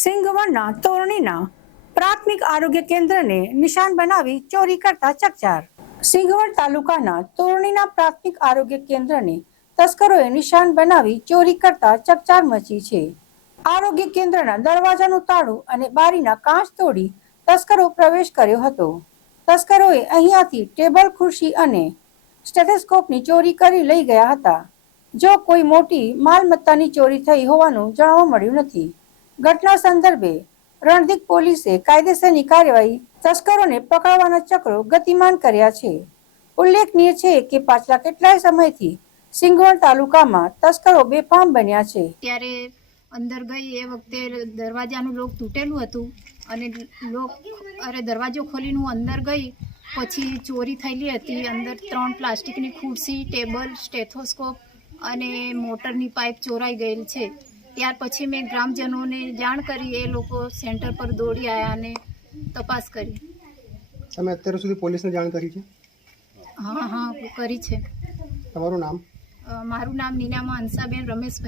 સિંગવડના તોરણીના પ્રાથમિક આરોગ્ય કેન્દ્રને નિશાન બનાવી ચોરી કરતા ચકચાર। સિંગવડ તાલુકાના તોરણીના પ્રાથમિક આરોગ્ય કેન્દ્રને તસ્કરોએ નિશાન બનાવી ચોરી કરતા ચકચાર મચી છે। આરોગ્ય કેન્દ્રના દરવાજાનું તાળું અને બારીના કાચ તોડી તસ્કરો પ્રવેશ કર્યો હતો। તસ્કરોએ અહીંયાથી ટેબલ, ખુરશી અને સ્ટેથોસ્કોપની ચોરી કરી લઈ ગયા હતા। જો કોઈ મોટી માલમત્તાની ચોરી થઈ હોવાનું જાણવા મળ્યું નથી। ઘટના સંદર્ભે રણધીક પોલીસે કાયદેસરની કાર્યવાહી તસ્કરોને પકડવાના ચક્રો ગતિમાન કર્યા છે। ઉલ્લેખનીય છે કે પાછલા કેટલાય સમયથી સિંગવડ તાલુકામાં તસ્કરો બેફામ બન્યા છે। ત્યારે અંદર ગઈ એ વખતે દરવાજાનું લોક તૂટેલું હતું અને દરવાજો ખોલીને હું અંદર ગઈ પછી ચોરી થયેલી હતી। અંદર 3 પ્લાસ્ટિકની ખુરશી, ટેબલ, સ્ટેથોસ્કોપ અને મોટરની પાઇપ ચોરાઈ ગયેલ છે। ત્યાર પછી મેં ગ્રામજનોને જાણ કરી, એ લોકો સેન્ટર પર દોડી આવ્યા અને તપાસ કરી। તમે અત્યાર સુધી પોલીસને જાણ કરી છે? હા કરી છે। તમારું નામ? મારું નામ નીનામાં હંસાબેન રમેશભાઈ।